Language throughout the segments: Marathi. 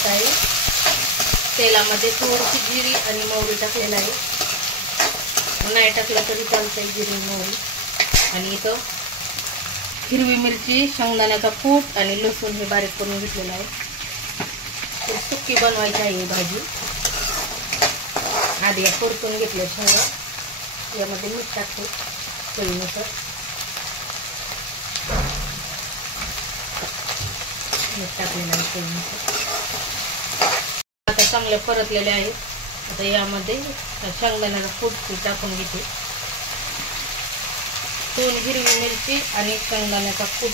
टाकत आहे. तेलामध्ये थोडीशी जिरी आणि मोहरी टाकलेला आहे. नाही टाकलं तरी चालतंय जिरी मोहरी. आणि इथं हिरवी मिरची, शेंगदाण्याचा कूट आणि लसूण हे बारीक करून घेतलेलं आहे. तर सुक्की बनवायची आहे ही भाजी. आधी परतून घेतल्या शेंगा. यामध्ये मीठ टाकते चवीनुसार. मीठ टाकलेलं आहे चवीनुसार. आता चांगले परतलेले आहेत. आता यामध्ये शेंगदाण्याचा कूट टाकून घेते. 2 हिरवी मिरची आणि शेंगदाण्याचा कूट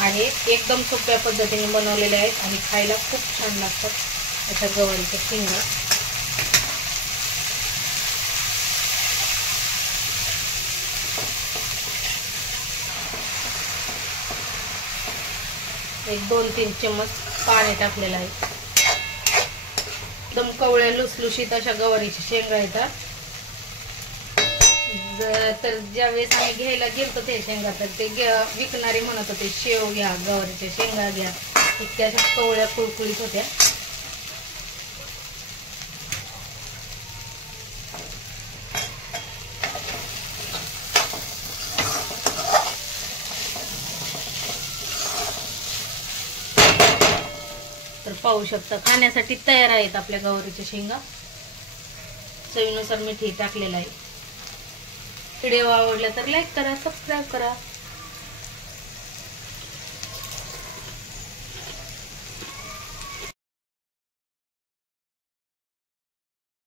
आहे. एकदम सोप्या पद्धतीने बनवलेले आहेत आणि खायला खूप छान लागतात अशा गवारीच्या शेंगा. एक 2-3 चम्मच पाणी टाकलेलं आहे. एकदम कवळ्या लुसलुशीत अशा गवारीच्या शेंगा येतात. तर ज्यावेळेस आम्ही घ्यायला गेलतो ते शेंगा तर ते विकणारे म्हणत होते शेव घ्या, गवारीच्या शेंगा घ्या. इतक्या अशा कवळ्या कुळकुळीत होत्या. तर पाहू शकता खाण्यासाठी तयार आहेत आपल्या गवारीच्या शेंगा. चवीनुसार मीठ टाकलेलं आहे. व्हिडिओ आवडला तर लाईक करा, सबस्क्राईब करा.